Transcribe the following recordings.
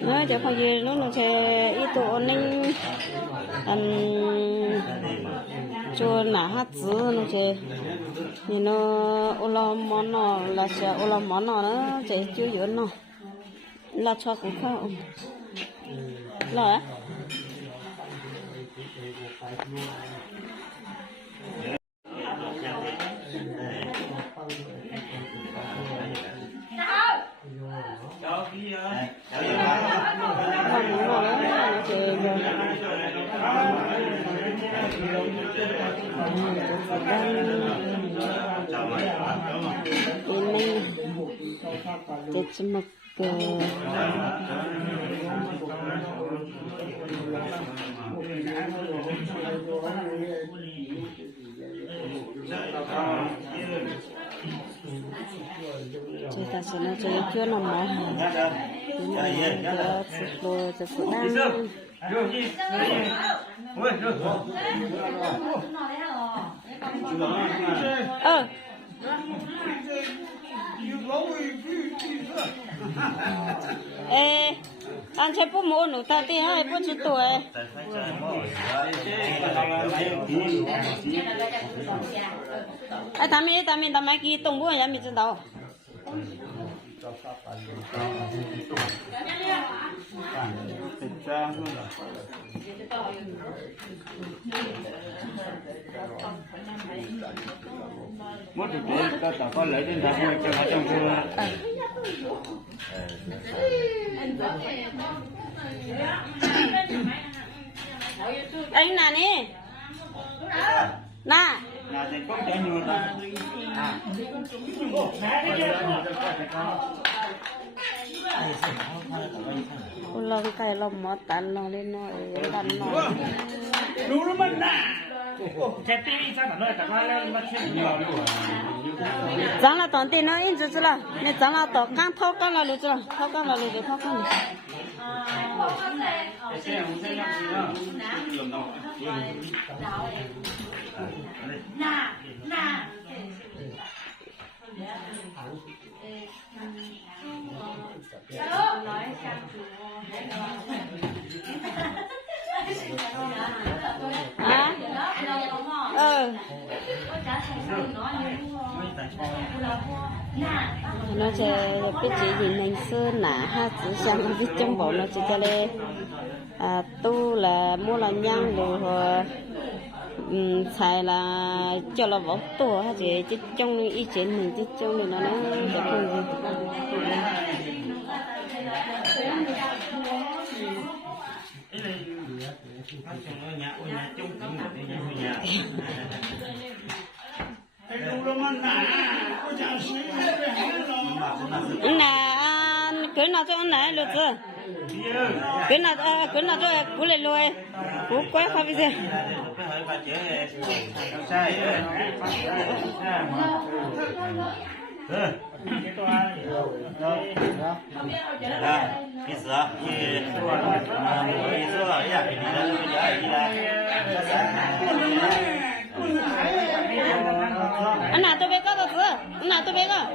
nó chỉ phải gì nó sẽ ít tổ ninh cho nã hát dữ nó sẽ nhìn nó ô la món nó là sẽ ô la món nó sẽ chưa dữ nó là cho cũng không là Jadi mak cerita sana saya cuma nama, kita sebut sedang. Anh chơi bút môn nụ ta tí hai bút chữ tuổi. Ai tạm mấy cái tung bút nhà mình chưa đâu. Mất được đấy, ta có lấy đến đó cho nó trong khu. Anh nè nè. Nè. Lòng cày lòng mót tàn nó lên nó tàn nó. Đúng rồi mình nè. Cái tí sao nó lại tao lên bắt chết nhiều luôn. Chẳng là tòn tiền nó in chứ là, nên chẳng là tỏ căng thâu căng là được chứ, thâu căng là được chứ thâu căng. Nó sẽ biết chỉ gì mình sơn nã ha chỉ sang biết trong bộ nó chỉ cho lên tu là mua là nhang rồi xài là cho là bỏ tổ ha chỉ trong ý kiến mình chứ trong này nó sẽ không gì. Cứ nào cho anh này được chưa? Cứ nào cho cú lên luôn, cú quay không biết gì. Anh nào tôi biết có được chưa? Anh nào tôi biết có?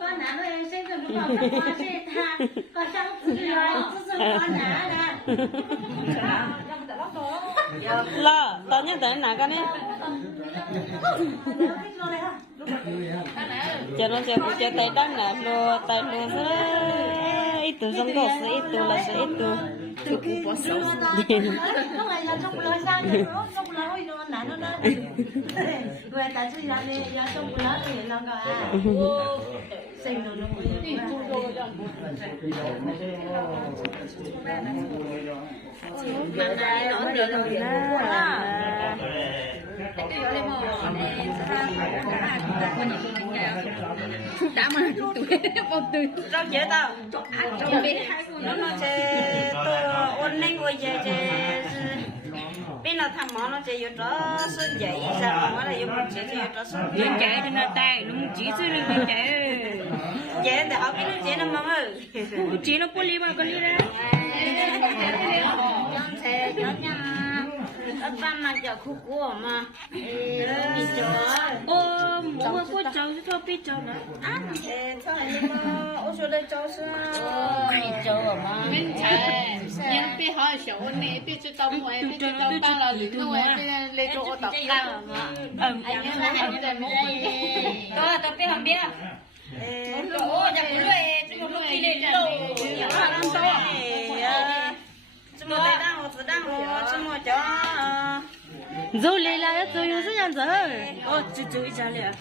con nã nó sinh ra lúc nào con qua sẽ tha con sang tự rồi con nã nè là tao nhớ tới nã con ấy cho nó chơi tay đắng nè lo tay lo thế ít tu giống có ít tu là ít tu tu cứ bỏ sầu không phải là trong lời ra nữa trong lời nó nã nó người ta suy ra đi ra trong lời thì nó cả sinh rồi nó đã mà chúng tôi một từ rất dễ tao nó sẽ tôi ôn ninh rồi về bên nào thằng mỏ nó chỉ cho xuân dậy sao mà là yêu chỉ cho xuân Lên chạy thì nó tay, nó chỉ chứ lên chạy. dậy để học cái nó mà ơi Chỉ nó có li mà có li ra. thế nhớ nha ở ban mà giờ khu của mà đi cho Ô, mua có cháu cho biết cháu nữa. thôi nhưng mà ô số đây cho sao đi cho mà Mình chạy, nhưng biết hỏi xấu này, biết cho tao mua, biết cho tao tao là lý nó ấy, biết lấy cho tao cao mà. anh nhớ là anh để mua Tao biết không biết. ô giờ cũng lấy chúng nó đi lên đâu nhiều lắm thôi chúng nó đang hồ chúng nó cho rồi lấy lại rồi yêu rất nhận rồi ô chú ý trả liền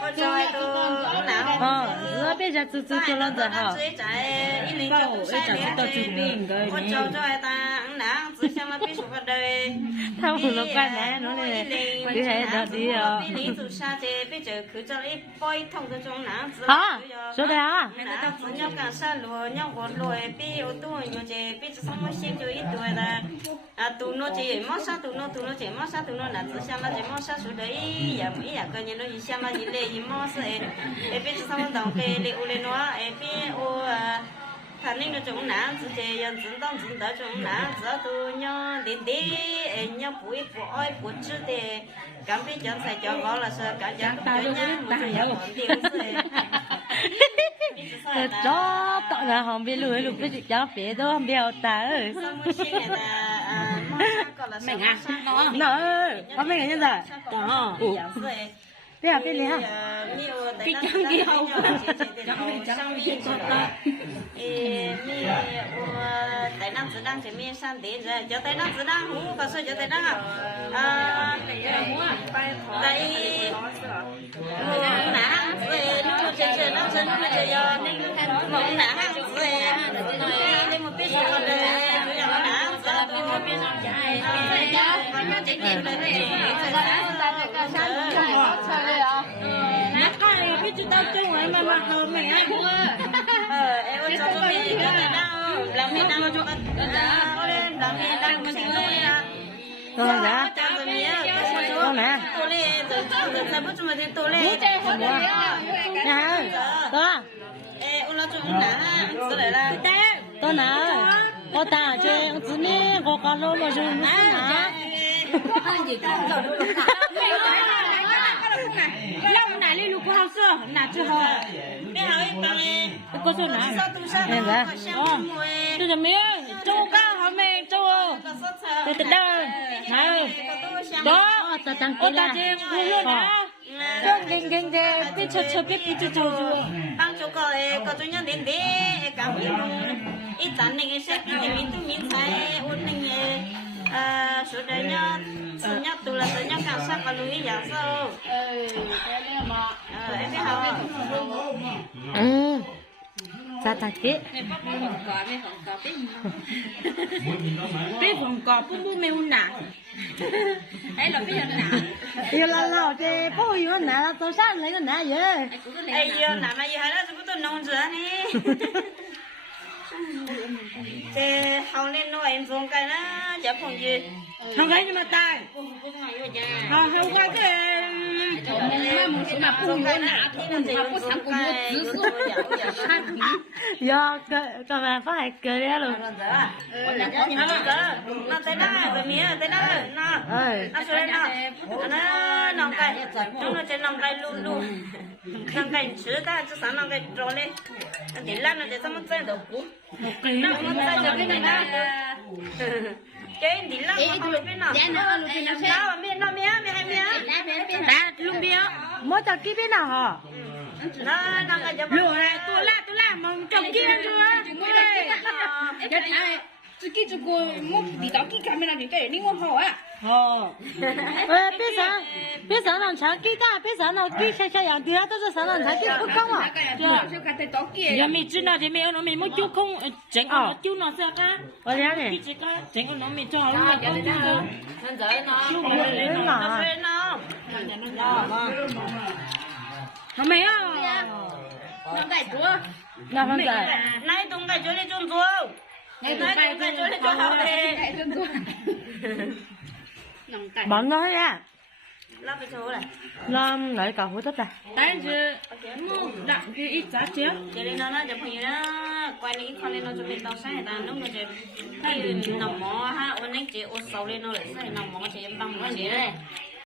ô trời tôi nào rồi bây giờ chú cho nó rồi hả thao phụ nó quan này nó này đi hay đó đi à hả số đây à tụi nó chỉ mót sa tụi nó là chỉ xem là chỉ mót sa số đấy giờ mấy giờ coi như nó chỉ xem là chỉ lấy chỉ mót sa em biết sao mà đồng cái lấy u lấy nó em biết u thằng này nó trồng nắng chỉ chơi dân dân đông dân đó trồng nắng giờ tụi nhau đi em nhau bụi bụi bụi chứ để cảm thấy chẳng phải cho gọi là sợ cả chẳng có nhá một chuyện nhỏ tiêu cho tao là không biết lười lúc biết cho biết đâu không biết ta ơi mình à nó có mấy người như vậy đó bây giờ biết liền ha cái chân kia không tại năm giờ đang thì mình sang đến rồi cho tại năm giờ đang hú có sao cho tại đang tại nã về nó chơi nó chơi nó chơi do mong nã về lên một biết rồi rồi nã giờ tôi một biết rồi chạy nó chạy tiền rồi Nãy coi là biết chúng tao chơi ngoài mà mặc mày ăn quá. Em ơi cho tôi biết cái này đâu, làm gì đâu cho anh, làm gì đang mình nói à. Con nè con nè Tôi lên, tôi sao bữa chúng mình tôi lên. nè con Em nói chung là, tôi lại là. con nè con ta chơi ông chỉ nè con lô lô chơi nó nè Ăn gì con rồi đâu cả. Lâu này đi lục của học sơ, nãy chưa học. Cái hỏi bằng em. Có số nào? Sao tôi sao nè ra Tôiจะมีโจ้ก้าเขาเมย์โจ้แต่เดินโจ้โอ้ตาเจงกูรู้นะโจ้เก่งๆพี่เฉยๆพี่จะโจ้ Bang chỗ có tôi nhớ đến đấy cảm thấy ít tán này sẽ cái gì mình tôi mình thấy ôn này số đấy nhá số nhá tôi là số nhá cảm giác và lưu ý giả sâu em biết học sa ta kia biết phòng cọp cũng bố mèo nè ấy là biết nè yêu là lao chơi bố yêu nè là tôi sáng lấy cái nè vậy ai yêu nè mà yêu hay là tôi nông rửa nè thế học lên nó em dùng cái nó chấp phòng gì không thấy nhưng mà tai không có cái mà một số mà phun nó nã phun mà phun thằng cũng một do các bạn phải cười ra luôn nó tới đó rồi mía tới đó nó xuống đây nó nòng cái chúng nó chơi nòng cái luôn nòng cái chữ ta chứ sáng nòng cái trôi lên thì lan nó chơi sao mất chơi được nó mất chơi được cái này cái đi lan nó không biết nào nào mía nó mía hay mía đã luôn biết mỗi tập kia biết nào hả nó nòng cái giống lùa này tôi la mong chồng kia chưa cái này cái cô mua đi đóng cái camera những cái này mua hổ à biết sao làm sáng kia ta biết sao nào kia xe dạng tiền tôi sẽ làm sáng kia không à giờ mình chưa nào thì mình nó mình muốn chú không chỉnh nó chú nó sao cả ở đây này cái chỉ có chỉnh nó mình cho nó là cái đó nó giỡn nó chú nó nó thuê nó nó mấy à nó cái chúa nào không phải nay tung cái chúa đi chung chúa nay tung cái chúa đi chung hậu đi Bọn nói ra. Lắp cái chỗ này. Lâm lại cầu hữu thích à. Tại chứ mua đặng cái ít giá chứ. Jadi nó chụp hình đó quay những con lên nó chụp hình tao sai ta lúc nó chụp cái nằm mỏ ha ôn anh chị ôn sầu lên nó lại sai nằm mỏ chị bằng nó chị đấy